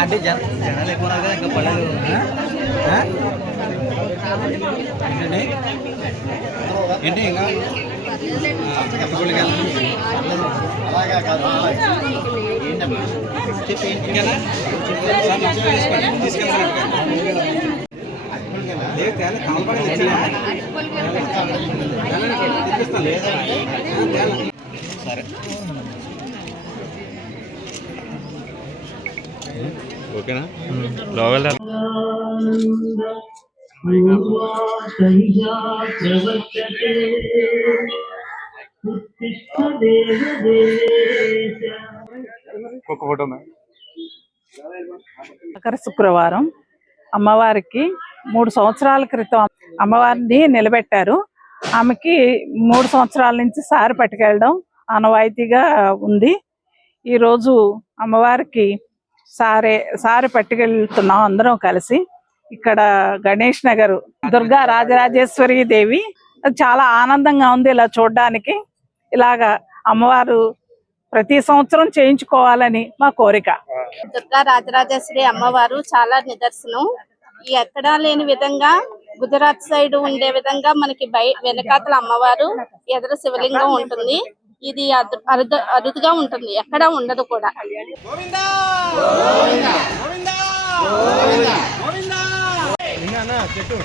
అంటే జన జనాలు ఎక్కువ ఉన్నారు కదా ఇంకా పడలేదు. ఏంటండి? ఏంటి ఇంకా? తీసుకెళ్తాను సరే. ఓకేనా? లోగల్ ఒక ఫోటో మకర శుక్రవారం. అమ్మవారికి మూడు సంవత్సరాల క్రితం అమ్మవారిని నిలబెట్టారు. ఆమెకి మూడు సంవత్సరాల నుంచి సారి పట్టుకెళ్ళడం ఆనవాయితీగా ఉంది. ఈరోజు అమ్మవారికి సారే సారి పట్టుకెళ్తున్నాం అందరం కలిసి. ఇక్కడ గణేష్ నగర్ దుర్గా రాజరాజేశ్వరి దేవి. అది చాలా ఆనందంగా ఉంది ఇలా చూడడానికి. ఇలాగా అమ్మవారు ప్రతి సంవత్సరం చేయించుకోవాలని మా కోరిక. దుర్గా రాజరాజేశ్వరి అమ్మవారు చాలా నిదర్శనం. ఈ ఎక్కడా లేని విధంగా గుజరాత్ సైడ్ ఉండే విధంగా మనకి బయ వెనకాతల అమ్మవారు ఎదురు శివలింగం ఉంటుంది. ఇది అరుదుగా ఉంటుంది ఎక్కడా ఉండదు కూడా. చెట్టు